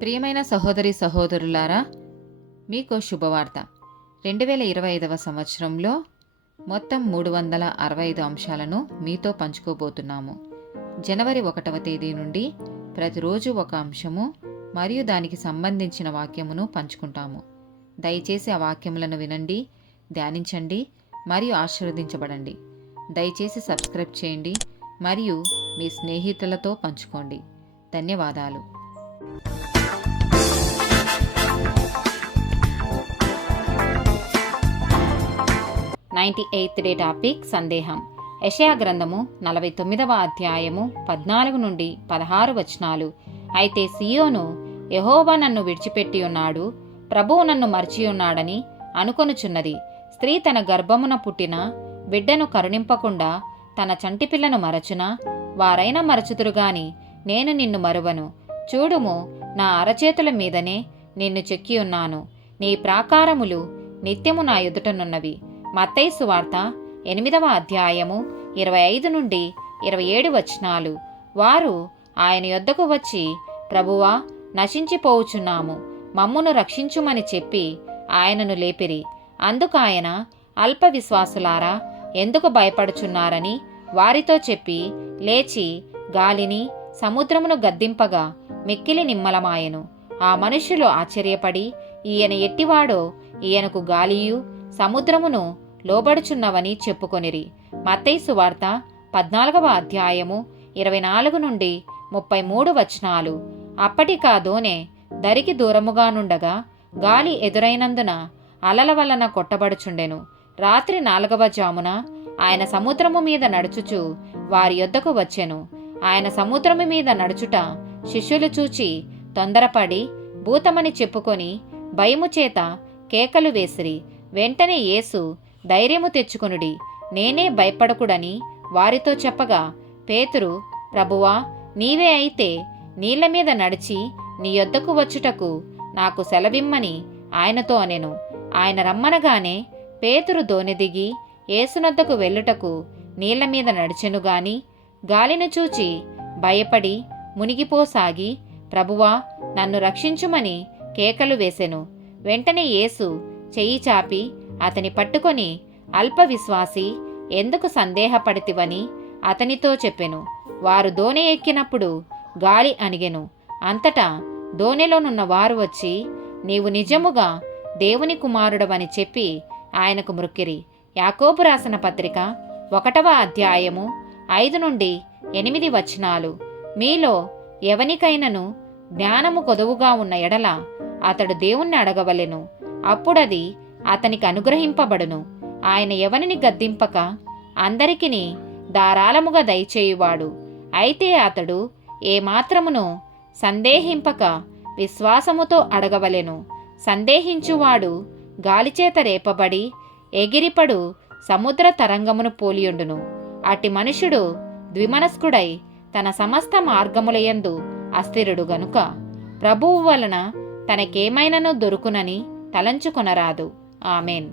ప్రియమైన సహోదరి సహోదరులారా, మీకు శుభవార్త. 2025 సంవత్సరంలో మొత్తం 365 అంశాలను మీతో పంచుకోబోతున్నాము. జనవరి 1వ తేదీ నుండి ప్రతిరోజు ఒక అంశము మరియు దానికి సంబంధించిన వాక్యమును పంచుకుంటాము. దయచేసి ఆ వాక్యములను వినండి, ధ్యానించండి మరియు ఆశీర్వదించబడండి. దయచేసి సబ్స్క్రైబ్ చేయండి మరియు మీ స్నేహితులతో పంచుకోండి. ధన్యవాదాలు. 98th డే టాపిక్ సందేహం. యెషయా గ్రంథము 49వ అధ్యాయము 14 నుండి 16 వచనాలు. అయితే సియోను, యెహోవా నన్ను విడిచిపెట్టి ఉన్నాడు, ప్రభువు నన్ను మరచి ఉన్నాడని అనుకొనుచున్నది. స్త్రీ తన గర్భమున పుట్టిన బిడ్డను కరుణింపకుండా తన చంటిపిల్లను మరచునా? వారైనా మరచుదురుగాని నేను నిన్ను మరువను. చూడుము, నా అరచేతుల మీదనే నిన్ను చెక్కి ఉన్నాను. నీ ప్రాకారములు నిత్యము నా ఎదుటనున్నవి. మత్తయి సువార్త 8వ అధ్యాయము 25 నుండి 27 వచనాలు. వారు ఆయన యొద్దకు వచ్చి, ప్రభువా, నశించిపోవుచున్నాము, మమ్మును రక్షించుమని చెప్పి ఆయనను లేపిరి. అందుకాయన, అల్ప విశ్వాసులారా, ఎందుకు భయపడుచున్నారని వారితో చెప్పి లేచి గాలిని సముద్రమును గద్దింపగా మిక్కిలి నిమ్మలమాయెను. ఆ మనుష్యులు ఆశ్చర్యపడి, ఈయన ఎట్టివాడో, ఈయనకు గాలియు సముద్రమును లోబడుచున్నవని చెప్పుకొనిరి. మత్తయి సువార్త 14వ అధ్యాయము 24 నుండి 33 వచనాలు. అప్పటికా దోనె దరికి దూరముగా నుండగా గాలి ఎదురైనందున అలల వలన కొట్టబడుచుండెను. రాత్రి 4వ జామున ఆయన సముద్రము మీద నడుచుచు వారి యొద్దకు వచ్చెను. ఆయన సముద్రము మీద నడుచుట శిష్యులు చూచి తొందరపడి భూతమని చెప్పుకొని భయము చేత కేకలు వేసిరి. వెంటనే యేసు, ధైర్యము తెచ్చుకొనుడి, నేనే, భయపడకుడని వారితో చెప్పగా, పేతురు, ప్రభువా, నీవే అయితే నీళ్ల మీద నడిచి నీ యొద్దకు వచ్చుటకు నాకు సెలవిమ్మని ఆయనతో అనెను. ఆయన రమ్మనగానే పేతురు దోణి దిగి యేసునొద్దకు వెళ్ళుటకు నీళ్ల మీద నడిచెను గాని గాలిని చూచి భయపడి మునిగిపోసాగి, ప్రభువా, నన్ను రక్షించుమని కేకలు వేసెను. వెంటనే యేసు చెయ్యి చాపి అతని పట్టుకొని, అల్ప విశ్వాసి, ఎందుకు సందేహపడితివని అతనితో చెప్పెను. వారు దోణి ఎక్కినప్పుడు గాలి అణిగెను. అంతటా దోణిలోనున్న వారు వచ్చి, నీవు నిజముగా దేవుని కుమారుడవని చెప్పి ఆయనకు మ్రొక్కిరి. యాకోబు రాసిన పత్రిక 1వ అధ్యాయము 5 నుండి 8 వచనాలు. మీలో ఎవనికైనను జ్ఞానము కొదువుగా ఉన్న ఎడల అతడు దేవుణ్ణి అడగవలెను, అప్పుడది అతనికి అనుగ్రహింపబడును. ఆయన ఎవరిని గద్దింపక అందరికిని ధారాళముగా దయచేయువాడు. అయితే అతడు ఏమాత్రమును సందేహింపక విశ్వాసముతో అడగవలెను. సందేహించువాడు గాలిచేత రేపబడి ఎగిరిపడు సముద్ర తరంగమును పోలియుండును. అట్టి మనుషుడు ద్విమనస్కుడై తన సమస్త మార్గములయందు అస్థిరుడు గనుక ప్రభువు వలన తనకేమైనను దొరుకునని తలంచుకొనరాదు. ఆమెన్.